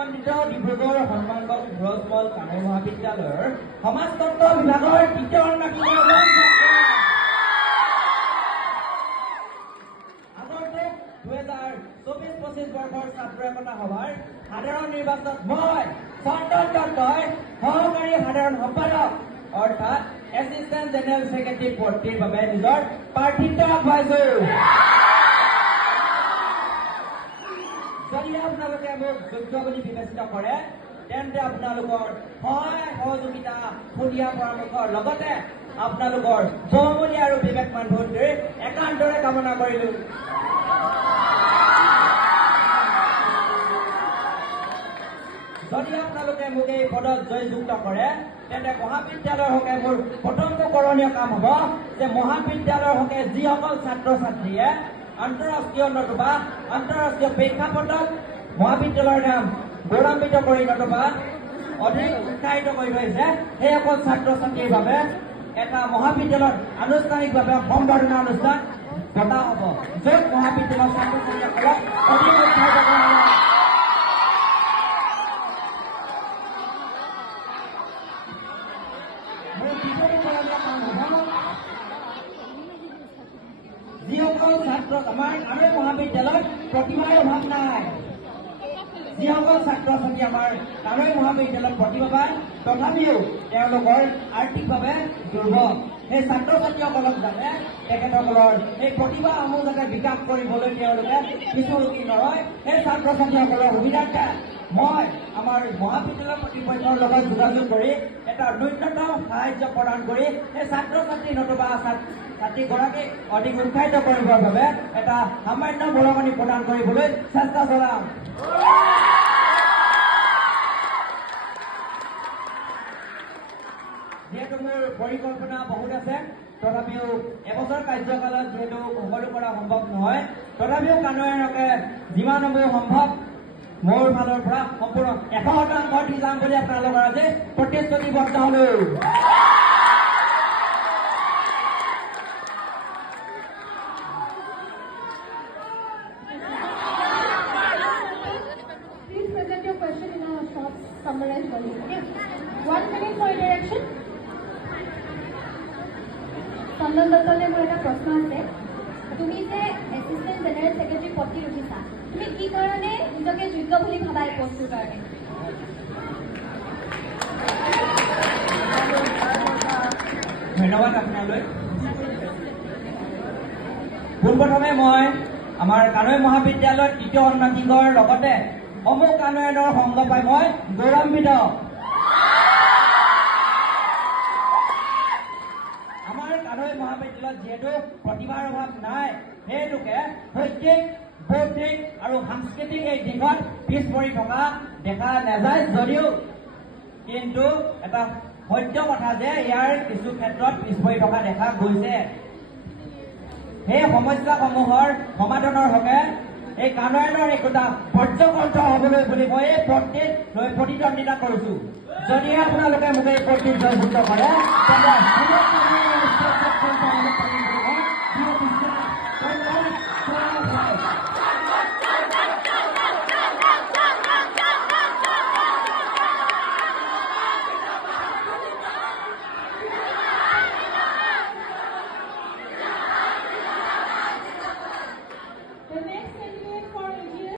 মন্দিত ডিব্ৰুগড় সন্মানগত ঘোৰজমল কানৈ মহাবিদ্যালয়ৰ সমাজতত্ব বিভাগৰ দ্বিতীয় অন্নাসীকৰ আগতে 2024-25 বৰ্ষৰ ছাত্ৰ একতা সভাৰ সাধাৰণ নিৰ্বাচনত মই চন্দন দত্তই সহকাৰী সাধাৰণ সম্পাদক অৰ্থাৎ এছিষ্টেণ্ট জেনেৰেল ছেক্ৰেটাৰী পদটিৰ বাবে নিজৰ প্ৰাৰ্থিত্ব আগবঢ়াইছো। যদি আপোনালোকে মোক যোগ্য বুলি বিবেচিত কৰে তেন্তে আপোনালোকৰ সহায় সহযোগিতা সুদীয়া পৰামৰ্শৰ লগতে আপোনালোকৰ বহুমূলীয়া আৰু বিবেকমান ভোটৰ একান্তৰে কামনা কৰিলো। যদি আপোনালোকে মোক এই পদত জয়যুক্ত কৰে তেন্তে মহাবিদ্যালয়ৰ হকে মোৰ প্ৰথমটো কৰণীয় কাম হ'ব যে মহাবিদ্যালয়ৰ হকে যিসকল ছাত্ৰ ছাত্ৰীয়ে আন্তঃৰাষ্ট্ৰীয় নতুবা আন্তঃৰাষ্ট্ৰীয় প্ৰেক্ষাপটত মহাবিদ্যালয়ৰ নাম গৌৰৱান্বিত কৰি নতুবা অধিক উৎসাহিত কৰি ৰৈছে সেইসকল ছাত্ৰ ছাত্ৰীৰ বাবে এটা মহাবিদ্যালয়ত আনুষ্ঠানিকভাৱে সম্বৰ্ধনা অনুষ্ঠান পতা হ'ব, য'ত মহাবিদ্যালয়ৰ ছাত্ৰ ছাত্ৰীসকলক অধিক উৎসাহিত কৰা হ'ব। যিসকল ছাত্ৰ আমাৰ কানৈ মহাবিদ্যালয়ত প্ৰতিভাৰ অভাৱ নাই, যিসকল ছাত্ৰ ছাত্ৰী আমাৰ কানৈ মহাবিদ্যালয়ত প্ৰতিভাবান তথাপিও তেওঁলোকৰ আৰ্থিকভাৱে দুৰ্বল, সেই ছাত্ৰ ছাত্ৰীসকলক যাতে তেখেতসকলৰ এই প্ৰতিভাসমূহ যাতে বিকাশ কৰিবলৈ তেওঁলোকে কিছু ৰুচি নৰয়, সেই ছাত্ৰ ছাত্ৰীসকলৰ সুবিধাৰ্থে মই আমাৰ মহাবিদ্যালয় কৰ্তৃপক্ষৰ লগত যোগাযোগ কৰি এটা ন্যূনতম সাহায্য প্ৰদান কৰি সেই ছাত্ৰ ছাত্ৰী নতুবা ছাত্ৰীগৰাকীক অধিক উৎসাহিত কৰিবৰ বাবে এটা সামান্য বৰঙণি প্ৰদান কৰিবলৈ চেষ্টা চলাম। যিহেতু মোৰ পৰিকল্পনা বহুত আছে, তথাপিও এবছৰ কাৰ্যকালত যিহেতু সকলো কৰা সম্ভৱ নহয়, তথাপিও কানৈকে যিমানবোৰ সম্ভৱ মোৰ ফালৰ পৰা সম্পূৰ্ণ 100% দি যাম বুলি আপোনালোকৰ আজি প্ৰতিশ্ৰুতিবদ্ধ হলো। Summarize volume. Okay. 1 minute for interaction. Sandal Dattale মোৰ এটা প্ৰশ্ন আছে, তুমি যে এছিষ্টেণ্ট জেনেৰেল ছেক্ৰেটাৰী পদটিত উঠিছা, তুমি কি কাৰণে নিজকে যোগ্য বুলি ভাবা এই পদটোৰ কাৰণে? ধন্যবাদ আপোনালৈ। পোনপ্ৰথমে মই আমাৰ কানৈ মহাবিদ্যালয়ত তৃতীয় অন্নাসিকৰ লগতে সমূহ কানৈনৰ সংগ পাই মই গৌৰৱান্বিত। আমাৰ কানৈ মহাবিদ্যালয়ত যিহেতু প্ৰতিভাৰ অভাৱ নাই, সেইটোকে শৈক্ষিক বৌদ্ধিক আৰু সাংস্কৃতিক এই দিশত পিছ পৰি থকা দেখা নাযায় যদিও কিন্তু এটা সত্য কথা যে ইয়াৰ কিছু ক্ষেত্ৰত পিছ পৰি থকা দেখা গৈছে। সেই সমস্যাসমূহৰ সমাধানৰ হকে এই কানৈনৰ একোটা পৰ্যকণ্ঠ হবলৈ বুলি মই এই পদটিত লৈ প্ৰতিদ্বন্দ্বিতা কৰিছো। যদিহে আপোনালোকে মোক এই পদটিত জয়যুক্ত কৰে তেন্তে